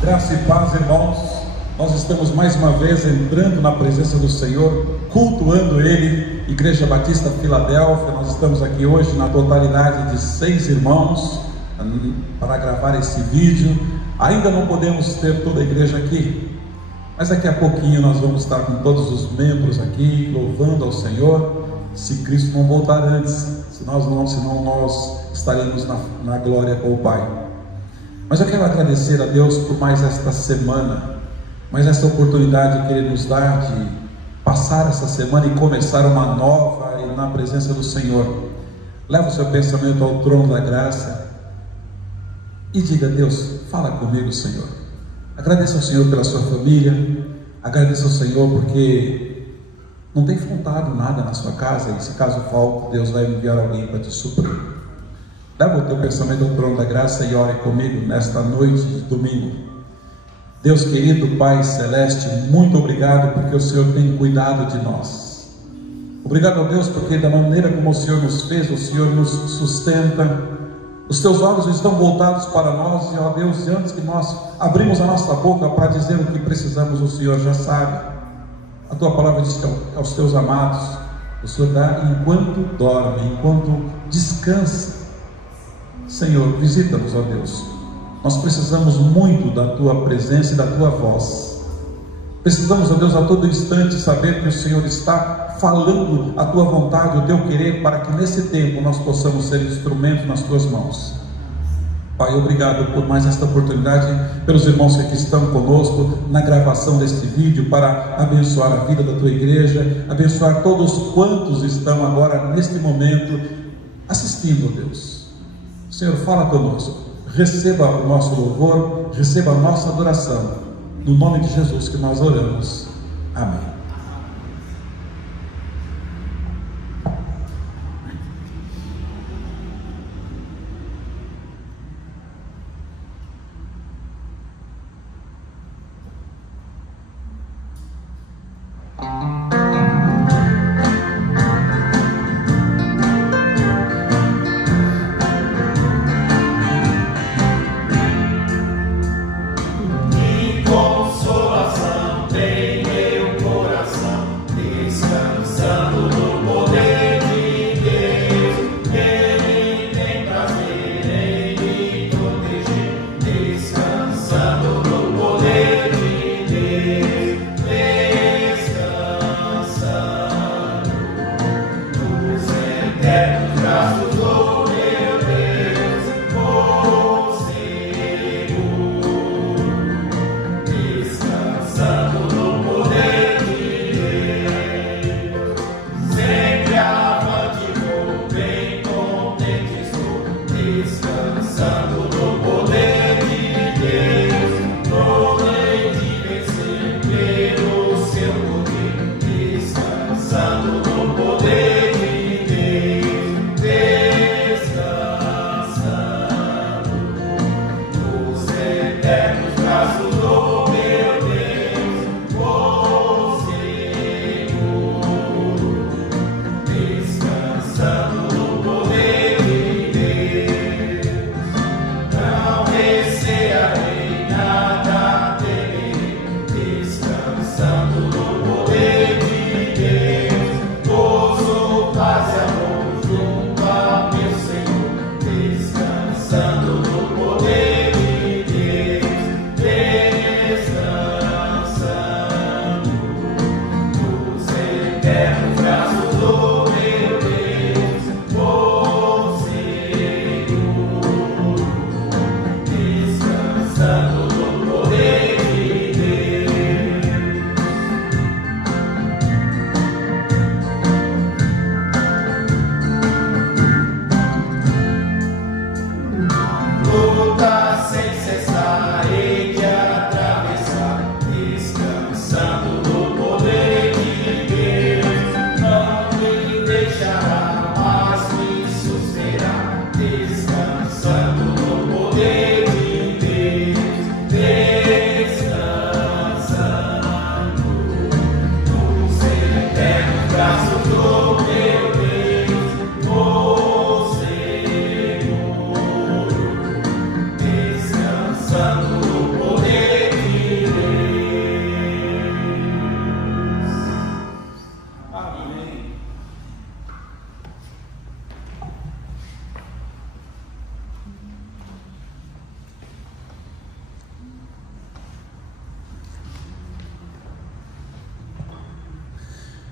Graça e paz, irmãos. Nós estamos mais uma vez entrando na presença do Senhor, cultuando Ele. Igreja Batista Filadélfia, nós estamos aqui hoje na totalidade de 6 irmãos para gravar esse vídeo. Ainda não podemos ter toda a igreja aqui, mas daqui a pouquinho nós vamos estar com todos os membros aqui, louvando ao Senhor, se Cristo não voltar antes, senão nós estaremos na glória com o Pai. Mas eu quero agradecer a Deus por mais esta semana, mais esta oportunidade que Ele nos dá de passar essa semana e começar uma nova na presença do Senhor. Leva o seu pensamento ao trono da graça e diga: Deus, fala comigo, Senhor. Agradeça ao Senhor pela sua família, agradeça ao Senhor porque não tem faltado nada na sua casa, e se caso falte, Deus vai enviar alguém para te suprir. Leva o teu pensamento ao trono da graça e ore comigo nesta noite de domingo. Deus querido, Pai Celeste, muito obrigado porque o Senhor tem cuidado de nós. Obrigado a Deus porque da maneira como o Senhor nos fez, o Senhor nos sustenta. Os teus olhos estão voltados para nós, e ó Deus, antes que nós abrimos a nossa boca para dizer o que precisamos, o Senhor já sabe. A tua palavra diz que aos teus amados o Senhor dá enquanto dorme, enquanto descansa. Senhor, visita-nos, ó Deus. Nós precisamos muito da tua presença e da tua voz. Precisamos, ó Deus, a todo instante saber que o Senhor está falando a tua vontade, o teu querer, para que nesse tempo nós possamos ser instrumentos nas tuas mãos. Pai, obrigado por mais esta oportunidade, pelos irmãos que aqui estão conosco na gravação deste vídeo, para abençoar a vida da tua igreja, abençoar todos quantos estão agora neste momento assistindo, ó Deus. Senhor, fala conosco, receba o nosso louvor, receba a nossa adoração, no nome de Jesus que nós oramos, amém. Consolação tem meu coração.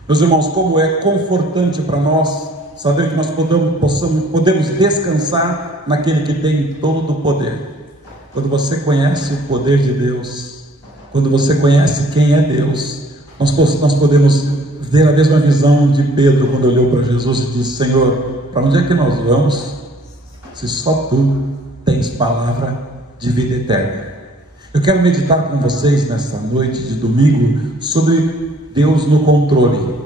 Meus irmãos, como é confortante para nós saber que nós podemos descansar naquele que tem todo o poder. Quando você conhece o poder de Deus, quando você conhece quem é Deus, nós podemos ver a mesma visão de Pedro quando olhou para Jesus e disse: Senhor, para onde é que nós vamos, se só Tu tens palavra de vida eterna? Eu quero meditar com vocês nesta noite de domingo sobre Deus no controle.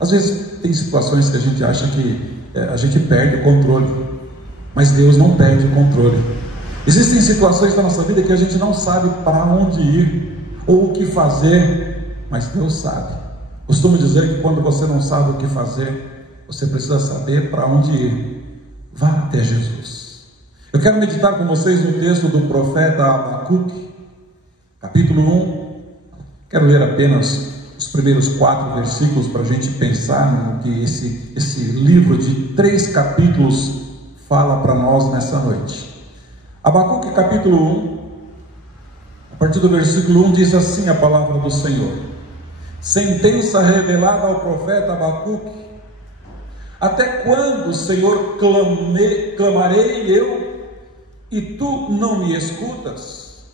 Às vezes tem situações que a gente acha que a gente perde o controle, mas Deus não perde o controle. Existem situações da nossa vida que a gente não sabe para onde ir ou o que fazer, mas Deus sabe. Costumo dizer que quando você não sabe o que fazer, você precisa saber para onde ir. Vá até Jesus. Eu quero meditar com vocês no texto do profeta Abacuque, capítulo 1. Quero ler apenas os primeiros 4 versículos para a gente pensar no que esse livro de 3 capítulos fala para nós nessa noite. Abacuque capítulo 1, a partir do versículo 1 diz assim a palavra do Senhor: sentença revelada ao profeta Abacuque: até quando, Senhor, clamarei eu, e tu não me escutas?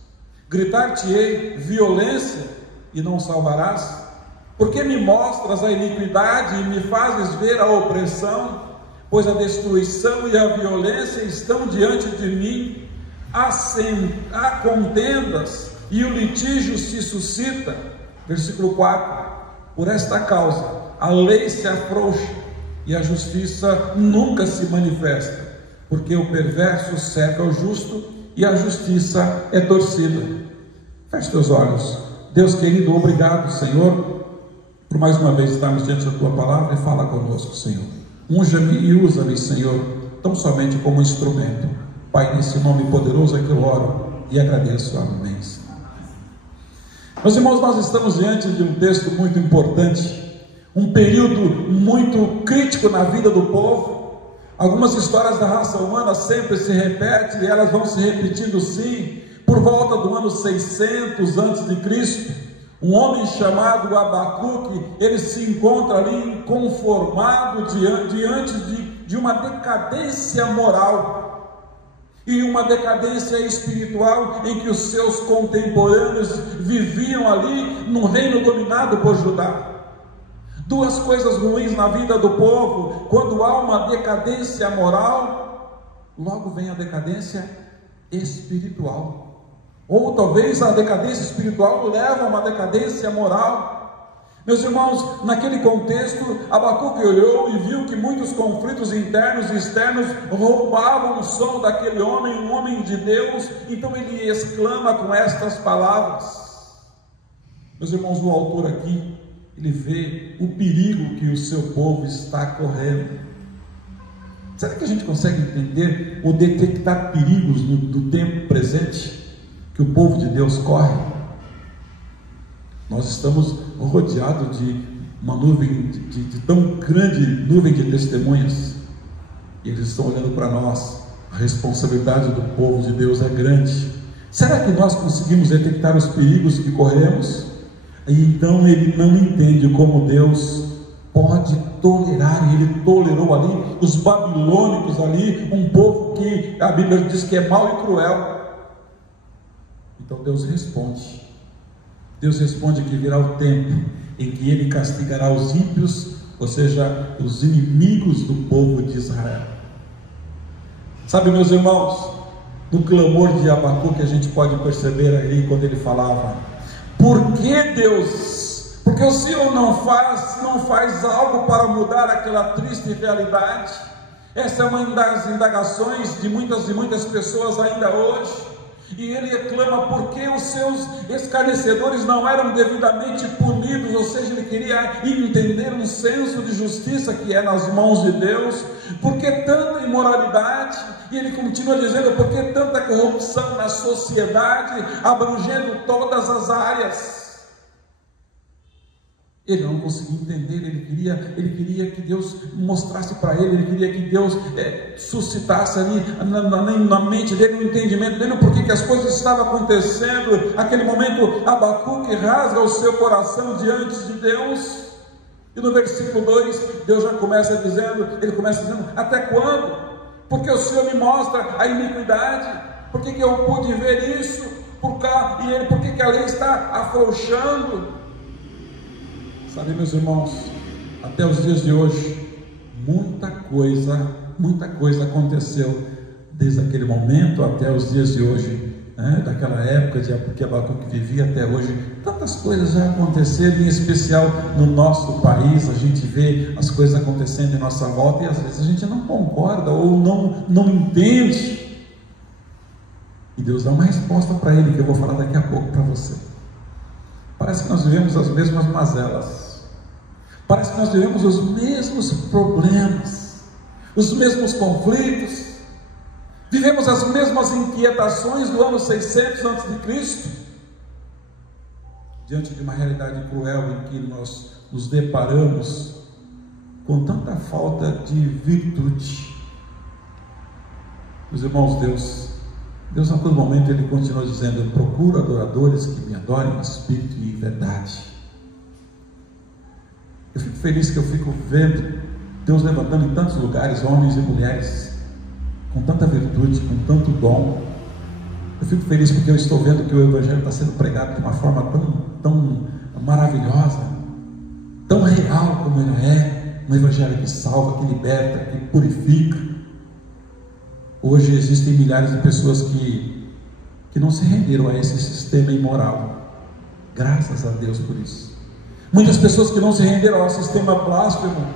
Gritar-te-ei violência, e não salvarás? Porque me mostras a iniquidade e me fazes ver a opressão? Pois a destruição e a violência estão diante de mim, há contendas e o litígio se suscita. Versículo 4: por esta causa a lei se afrouxa e a justiça nunca se manifesta, porque o perverso cerca o justo e a justiça é torcida. Feche teus olhos. Deus querido, obrigado, Senhor, por mais uma vez estarmos diante da Tua palavra, e fala conosco, Senhor. Unja-me e usa-me, Senhor, tão somente como instrumento. Pai, nesse nome poderoso é que eu oro e agradeço. Amém. Meus irmãos, nós estamos diante de um texto muito importante, um período muito crítico na vida do povo. Algumas histórias da raça humana sempre se repetem, e elas vão se repetindo sim. Por volta do ano 600 a.C., um homem chamado Abacuque, ele se encontra ali inconformado diante de uma decadência moral e uma decadência espiritual em que os seus contemporâneos viviam ali num reino dominado por Judá. Duas coisas ruins na vida do povo: quando há uma decadência moral, logo vem a decadência espiritual. Ou talvez a decadência espiritual leva a uma decadência moral. Meus irmãos, naquele contexto, Abacuque olhou e viu que muitos conflitos internos e externos roubavam o som daquele homem, um homem de Deus. Então ele exclama com estas palavras. Meus irmãos, o autor aqui, ele vê o perigo que o seu povo está correndo. Será que a gente consegue entender ou detectar perigos do tempo presente que o povo de Deus corre? Nós estamos rodeados de uma nuvem, de tão grande nuvem de testemunhas, e eles estão olhando para nós. A responsabilidade do povo de Deus é grande. Será que nós conseguimos detectar os perigos que corremos? E então ele não entende como Deus pode tolerar, e ele tolerou ali os babilônicos ali, um povo que a Bíblia diz que é mau e cruel. Então Deus responde que virá o tempo em que Ele castigará os ímpios, ou seja, os inimigos do povo de Israel. Sabe, meus irmãos, no clamor de Abacuque a gente pode perceber ali quando ele falava: por que Deus? Porque o Senhor não faz algo para mudar aquela triste realidade? Essa é uma das indagações de muitas pessoas ainda hoje. E ele reclama porque os seus escarnecedores não eram devidamente punidos, ou seja, ele queria entender um senso de justiça que é nas mãos de Deus. Por que tanta imoralidade? E ele continua dizendo: por que tanta corrupção na sociedade, abrangendo todas as áreas? Ele não conseguia entender, ele queria que Deus mostrasse para ele queria que Deus suscitasse ali na mente dele, no entendimento dele, por que as coisas estavam acontecendo. Aquele momento, Abacuque rasga o seu coração diante de Deus. E no versículo 2, Deus já começa dizendo, ele começa dizendo, até quando? Porque o Senhor me mostra a iniquidade, por que eu pude ver isso? Por que a lei está afrouxando? Sabe, meus irmãos, até os dias de hoje, muita coisa aconteceu, desde aquele momento até os dias de hoje, né? Daquela época que Abacuque vivia até hoje, tantas coisas já aconteceram, em especial no nosso país. A gente vê as coisas acontecendo em nossa volta, e às vezes a gente não concorda, ou não entende, e Deus dá uma resposta para ele, que eu vou falar daqui a pouco para você. Parece que nós vivemos as mesmas mazelas, parece que nós vivemos os mesmos problemas, os mesmos conflitos, vivemos as mesmas inquietações do ano 600 a.C., diante de uma realidade cruel em que nós nos deparamos com tanta falta de virtude. Meus irmãos, Deus a todo momento ele continua dizendo: eu procuro adoradores que me adorem em espírito e em verdade. Eu fico feliz que eu fico vendo Deus levantando em tantos lugares homens e mulheres com tanta virtude, com tanto dom. Eu fico feliz porque eu estou vendo que o Evangelho está sendo pregado de uma forma tão maravilhosa, tão real como ele é, um Evangelho que salva, que liberta, que purifica. Hoje existem milhares de pessoas que não se renderam a esse sistema imoral, graças a Deus por isso. Muitas pessoas que não se renderam ao sistema blasfemo,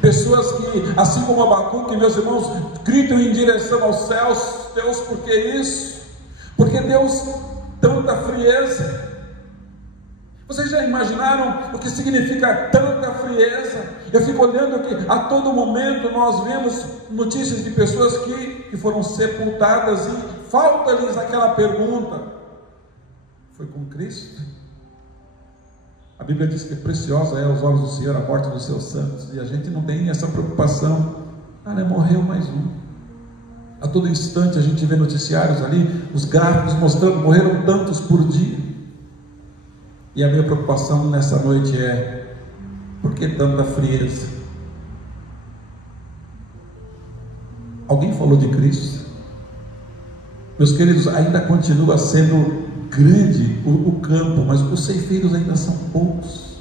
pessoas que, assim como Abacuque, meus irmãos, gritam em direção aos céus: Deus, por que isso? Porque Deus, tanta frieza. Vocês já imaginaram o que significa tanta frieza? Eu fico olhando que a todo momento nós vemos notícias de pessoas que foram sepultadas e falta-lhes aquela pergunta: foi com Cristo? A Bíblia diz que preciosa é aos olhos do Senhor a morte dos seus santos, e a gente não tem essa preocupação. Morreu mais um. A todo instante a gente vê noticiários ali, os gráficos mostrando, morreram tantos por dia. E a minha preocupação nessa noite é: por que tanta frieza? Alguém falou de Cristo? Meus queridos, ainda continua sendo grande o campo, mas os ceifeiros ainda são poucos.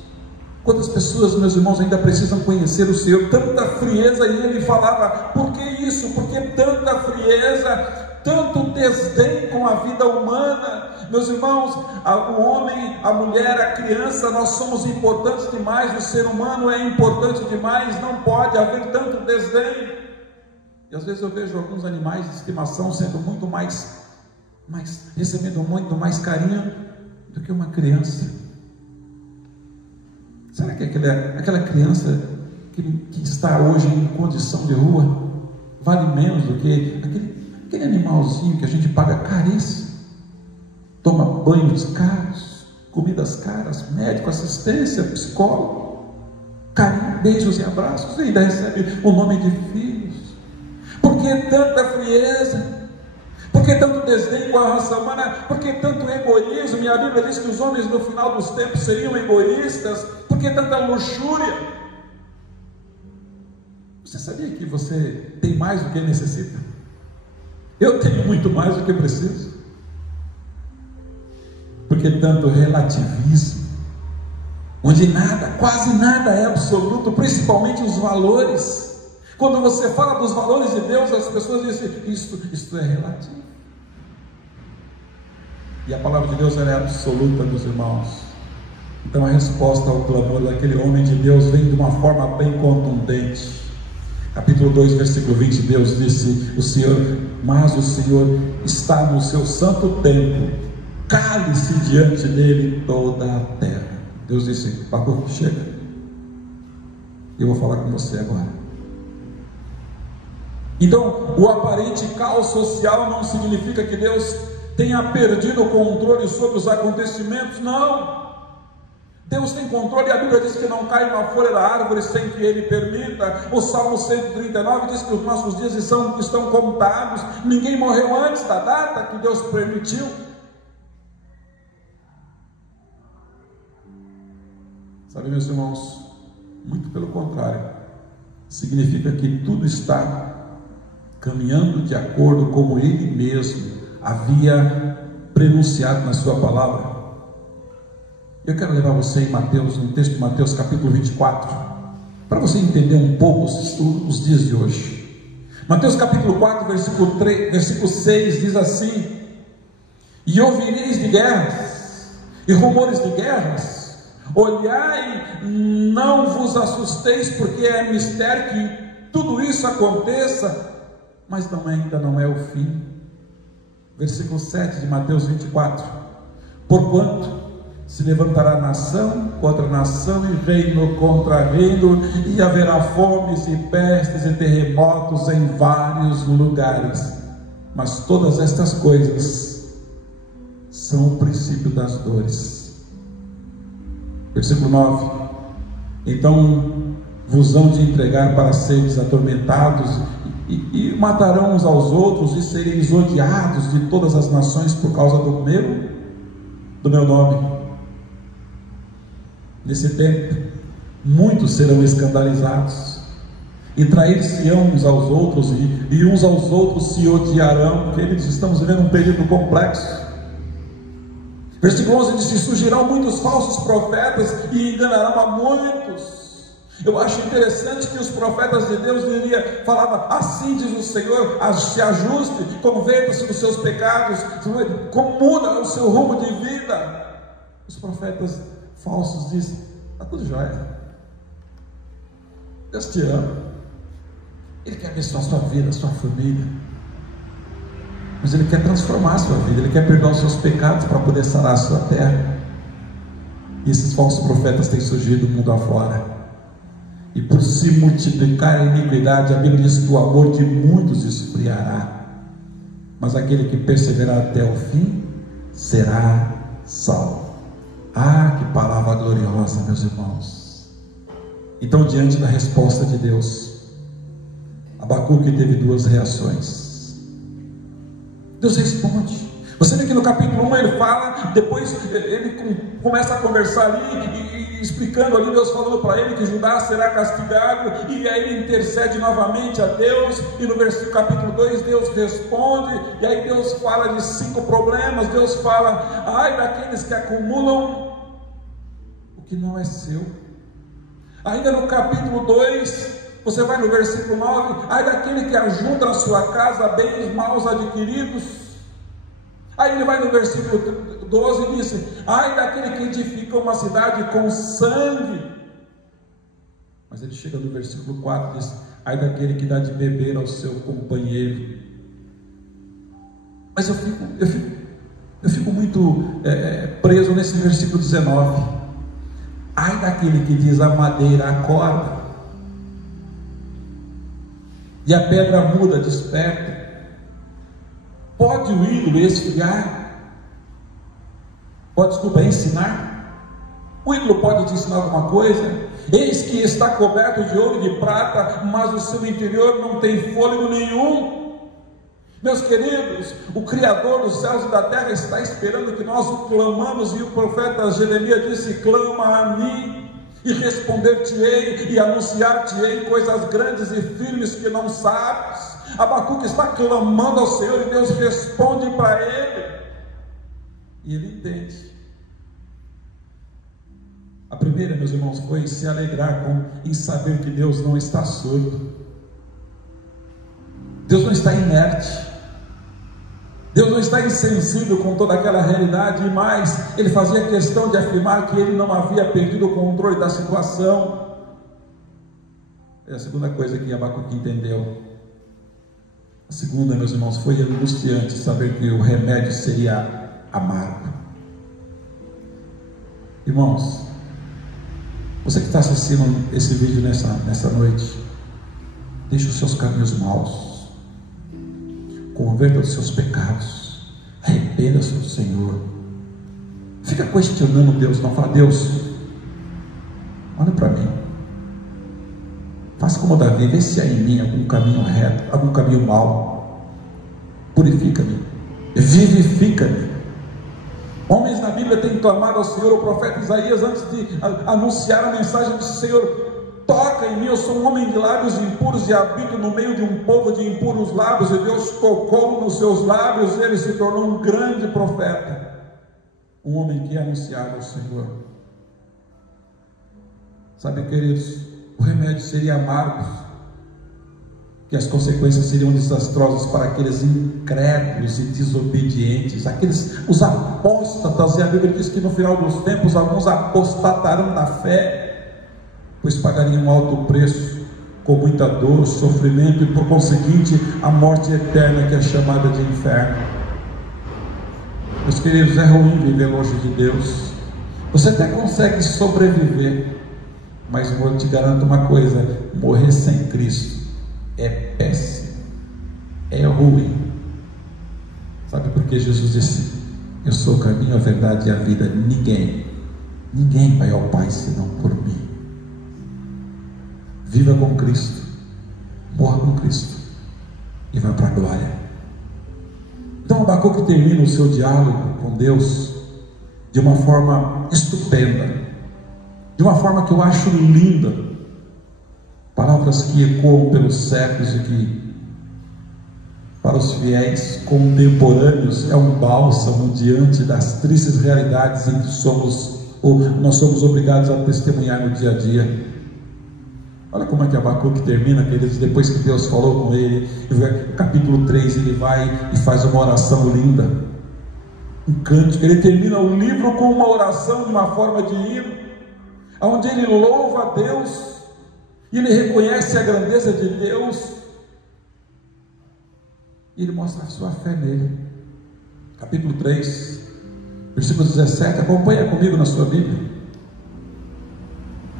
Quantas pessoas, meus irmãos, ainda precisam conhecer o Senhor? Tanta frieza, e ele falava: por que isso? Por que tanta frieza? Tanto desdém com a vida humana? Meus irmãos, o homem, a mulher, a criança, nós somos importantes demais, o ser humano é importante demais, não pode haver tanto desdém. E às vezes eu vejo alguns animais de estimação sendo muito recebendo muito mais carinho do que uma criança. Será que aquela criança que está hoje em condição de rua vale menos do que aquele animalzinho que a gente paga caríssimo, toma banhos caros, comidas caras, médico, assistência, psicólogo, carinho, beijos e abraços, e ainda recebe o nome de filhos? Por que tanta frieza? Por que tanto desdém com a raça humana? Por que tanto egoísmo? E a Bíblia diz que os homens no final dos tempos seriam egoístas. Por que tanta luxúria? Você sabia que você tem mais do que necessita? Eu tenho muito mais do que preciso. Por que tanto relativismo? Onde nada, quase nada é absoluto, principalmente os valores. Quando você fala dos valores de Deus, as pessoas dizem: isto é relativo. E a palavra de Deus é absoluta, meus irmãos. Então a resposta ao clamor daquele homem de Deus vem de uma forma bem contundente. Capítulo 2, versículo 20, Deus disse: mas o Senhor está no seu santo templo, cale-se diante dele toda a terra. Deus disse: Abacuque, chega, eu vou falar com você agora. Então, o aparente caos social não significa que Deus tenha perdido o controle sobre os acontecimentos. Não, Deus tem controle. A Bíblia diz que não cai uma folha da árvore sem que Ele permita. O Salmo 139 diz que os nossos dias estão contados. Ninguém morreu antes da data que Deus permitiu. Sabe, meus irmãos, Muito pelo contrário, significa que tudo está caminhando de acordo como Ele mesmo havia prenunciado na sua palavra. Eu quero levar você em Mateus, no texto de Mateus capítulo 24, para você entender um pouco os dias de hoje. Mateus capítulo 4, versículo 6 diz assim: e ouvireis de guerras e rumores de guerras. Olhai, não vos assusteis, porque é mistério que tudo isso aconteça, mas ainda não é o fim. Versículo 7 de Mateus 24: porquanto se levantará nação contra nação e reino contra reino, e haverá fomes e pestes e terremotos em vários lugares, mas todas estas coisas são o princípio das dores. Versículo 9: então vos hão de entregar para seres atormentados, e matarão uns aos outros, e sereis odiados de todas as nações por causa do meu nome. Nesse tempo, muitos serão escandalizados, e trair-se-ão uns aos outros, e uns aos outros se odiarão. Queridos, estamos vivendo um período complexo. Versículo 11 diz: surgirão muitos falsos profetas e enganarão a muitos. Eu acho interessante que os profetas de Deus falavam: assim diz o Senhor, se ajuste, converta-se dos seus pecados, como muda o seu rumo de vida. Os profetas falsos dizem: está tudo jóia, Deus te ama, Ele quer abençoar a sua vida, a sua família, mas Ele quer transformar a sua vida, Ele quer perdoar os seus pecados para poder sarar a sua terra. E esses falsos profetas têm surgido do mundo afora, e por se multiplicar a iniquidade, a Bíblia diz que o amor de muitos esfriará, mas aquele que perseverar até o fim será salvo. Ah, que palavra gloriosa, meus irmãos. Então, diante da resposta de Deus, Abacuque teve duas reações. Deus responde. Você vê que no capítulo 1 ele fala, depois ele começa a conversar ali, e explicando ali, Deus falando para ele que Judá será castigado, e aí ele intercede novamente a Deus, e no versículo capítulo 2 Deus responde, e aí Deus fala de 5 problemas. Deus fala: ai daqueles que acumulam o que não é seu. Ainda no capítulo 2, você vai no versículo 9: ai daquele que ajunta na sua casa bens maus adquiridos. Aí ele vai no versículo 12 e diz: ai daquele que edifica uma cidade com sangue. Mas ele chega no versículo 4 e diz: ai daquele que dá de beber ao seu companheiro. Mas eu fico muito preso nesse versículo 19: ai daquele que diz: a madeira acorda e a pedra muda desperta. Pode o ídolo esfriar? Ensinar? O ídolo pode te ensinar alguma coisa? Eis que está coberto de ouro e de prata, mas o seu interior não tem fôlego nenhum. Meus queridos, o Criador dos céus e da terra está esperando que nós o clamamos, e o profeta Jeremias disse: clama a mim, e responder-te-ei, e anunciar-te-ei coisas grandes e firmes que não sabes. Abacuque está clamando ao Senhor, e Deus responde para ele, e ele entende. A primeira, meus irmãos, foi se alegrar em saber que Deus não está surdo, Deus não está inerte, Deus não está insensível com toda aquela realidade. E mais, ele fazia questão de afirmar que ele não havia perdido o controle da situação. É a segunda coisa que Abacuque entendeu. A segunda, meus irmãos, foi angustiante saber que o remédio seria amargo. Irmãos, você que está assistindo esse vídeo nessa noite, deixe os seus caminhos maus, converta os seus pecados, arrependa-se do Senhor. Fica questionando Deus, não. Fala: Deus, olha para mim, faça como Davi, vê se há em mim algum caminho reto, algum caminho mau, purifica-me, vivifica-me. Homens na Bíblia têm clamado ao Senhor. O profeta Isaías, antes de anunciar a mensagem, disse: Senhor, toca em mim, eu sou um homem de lábios impuros e habito no meio de um povo de impuros lábios, e Deus tocou nos seus lábios, ele se tornou um grande profeta, um homem que anunciava o Senhor. Sabe, queridos, o remédio seria amargo, que as consequências seriam desastrosas para aqueles incrédulos e desobedientes, os apóstatas, e a Bíblia diz que no final dos tempos alguns apostatarão da fé, pois pagariam um alto preço, com muita dor, sofrimento e por conseguinte a morte eterna, que é chamada de inferno. Meus queridos, é ruim viver longe de Deus. Você até consegue sobreviver, mas eu te garanto uma coisa: morrer sem Cristo é péssimo, é ruim. Sabe por que Jesus disse: eu sou o caminho, a verdade e a vida? Ninguém vai ao Pai senão por mim. Viva com Cristo, morra com Cristo e vá para a glória. Então Abacuque termina o seu diálogo com Deus de uma forma estupenda, de uma forma que eu acho linda. Palavras que ecoam pelos séculos e que, para os fiéis contemporâneos, é um bálsamo diante das tristes realidades em que nós somos obrigados a testemunhar no dia a dia. Olha como é que Abacuque termina, queridos, depois que Deus falou com ele. No capítulo 3 ele vai e faz uma oração linda, um cântico. Ele termina o livro com uma oração, de uma forma de hino, onde ele louva a Deus, e ele reconhece a grandeza de Deus, e ele mostra a sua fé nele. Capítulo 3, versículo 17, acompanha comigo na sua Bíblia.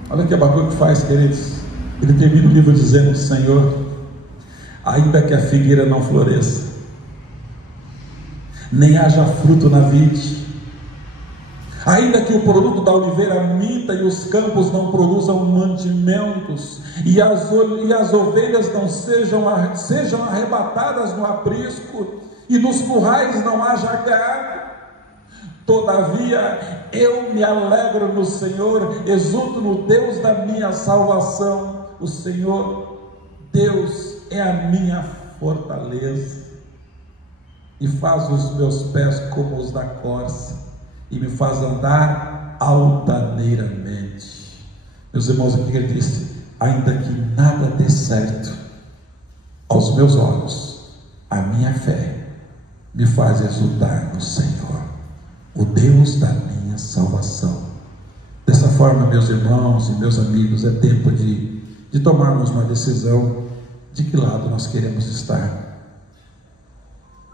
Olha o que Abacuque faz, queridos. Ele termina o livro dizendo: Senhor, ainda que a figueira não floresça, nem haja fruto na vide, ainda que o produto da oliveira minta e os campos não produzam mantimentos, e as ovelhas não sejam arrebatadas no aprisco, e nos currais não haja gado, todavia eu me alegro no Senhor, exulto no Deus da minha salvação. O Senhor Deus é a minha fortaleza, e faz os meus pés como os da corça, e me faz andar altaneiramente. Meus irmãos, aqui ele disse: ainda que nada dê certo aos meus olhos, a minha fé me faz exultar no Senhor, o Deus da minha salvação. Dessa forma, meus irmãos e meus amigos, é tempo de tomarmos uma decisão de que lado nós queremos estar.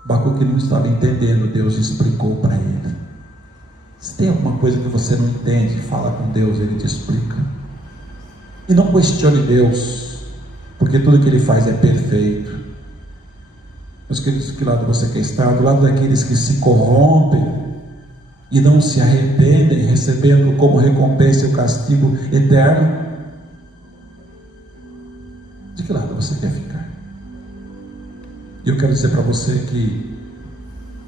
Abacuque não estava entendendo, Deus explicou para ele. Se tem alguma coisa que você não entende, fala com Deus, Ele te explica. E não questione Deus, porque tudo que Ele faz é perfeito. Meus queridos, que lado você quer estar? Do lado daqueles que se corrompem e não se arrependem, recebendo como recompensa o castigo eterno? De que lado você quer ficar? E eu quero dizer para você que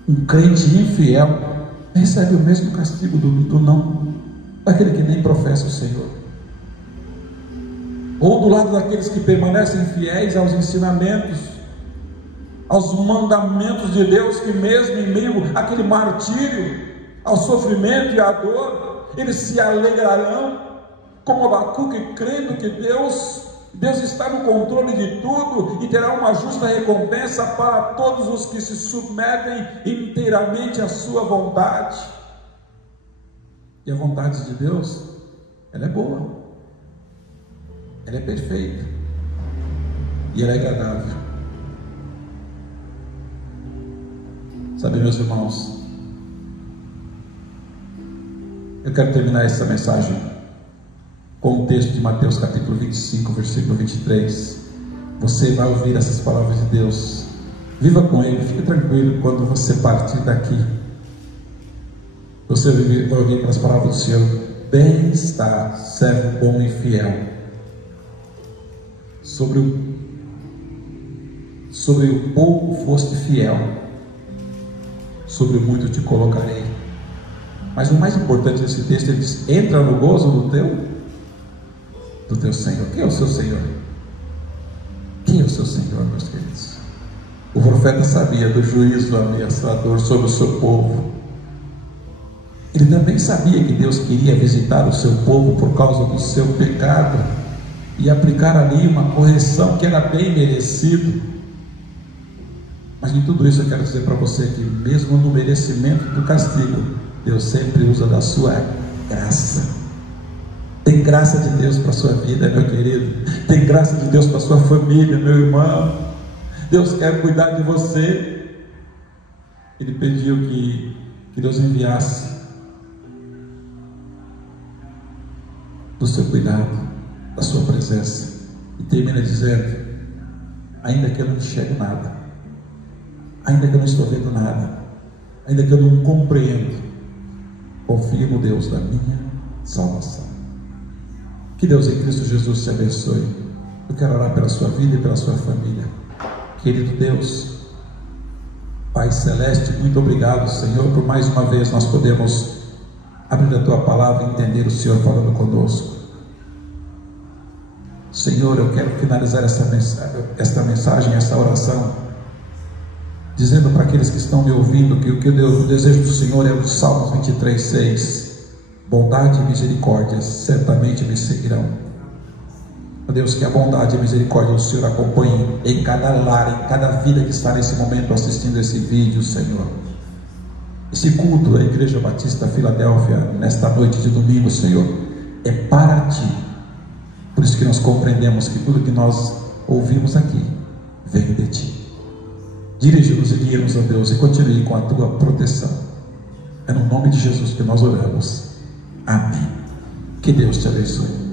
um crente infiel recebe o mesmo castigo do não, daquele que nem professa o Senhor. Ou do lado daqueles que permanecem fiéis aos ensinamentos, aos mandamentos de Deus, que mesmo em meio àquele martírio, ao sofrimento e à dor, eles se alegrarão, como Abacuque, crendo que Deus está no controle de tudo e terá uma justa recompensa para todos os que se submetem inteiramente à sua vontade. E a vontade de Deus, ela é boa, ela é perfeita e ela é agradável. Sabe, meus irmãos, eu quero terminar essa mensagem com o texto de Mateus capítulo 25, versículo 23. Você vai ouvir essas palavras de Deus, viva com Ele, fique tranquilo. Quando você partir daqui, você vai ouvir aquelas palavras do Senhor: bem está, servo bom e fiel, sobre o pouco foste fiel, sobre o muito te colocarei. Mas o mais importante desse texto, ele diz: entra no gozo do teu do teu Senhor. Quem é o seu Senhor? Quem é o seu Senhor, meus queridos? O profeta sabia do juízo ameaçador sobre o seu povo. Ele também sabia que Deus queria visitar o seu povo por causa do seu pecado e aplicar ali uma correção que era bem merecido. Mas em tudo isso eu quero dizer para você que mesmo no merecimento do castigo, Deus sempre usa da sua graça. Tem graça de Deus para a sua vida, meu querido. Tem graça de Deus para a sua família, meu irmão. Deus quer cuidar de você. Ele pediu que Deus enviasse do seu cuidado, da sua presença. E termina dizendo: ainda que eu não enxergue nada, ainda que eu não estou vendo nada, ainda que eu não compreendo, confio no Deus da minha salvação. Que Deus em Cristo Jesus te abençoe. Eu quero orar pela sua vida e pela sua família. Querido Deus, Pai Celeste, muito obrigado, Senhor, por mais uma vez nós podemos abrir a Tua Palavra e entender o Senhor falando conosco. Senhor, eu quero finalizar esta mensagem, esta oração, dizendo para aqueles que estão me ouvindo que o desejo do Senhor é o Salmos 23:6. Bondade e misericórdia certamente me seguirão. Ó Deus, que a bondade e a misericórdia do Senhor acompanhem em cada lar, em cada vida que está nesse momento assistindo esse vídeo, Senhor. Esse culto da Igreja Batista Filadélfia, nesta noite de domingo, Senhor, é para Ti. Por isso que nós compreendemos que tudo que nós ouvimos aqui veio de Ti. Dirige-nos e guia-nos, ó Deus, e continue com a Tua proteção. É no nome de Jesus que nós oramos. Amém. Que Deus te abençoe.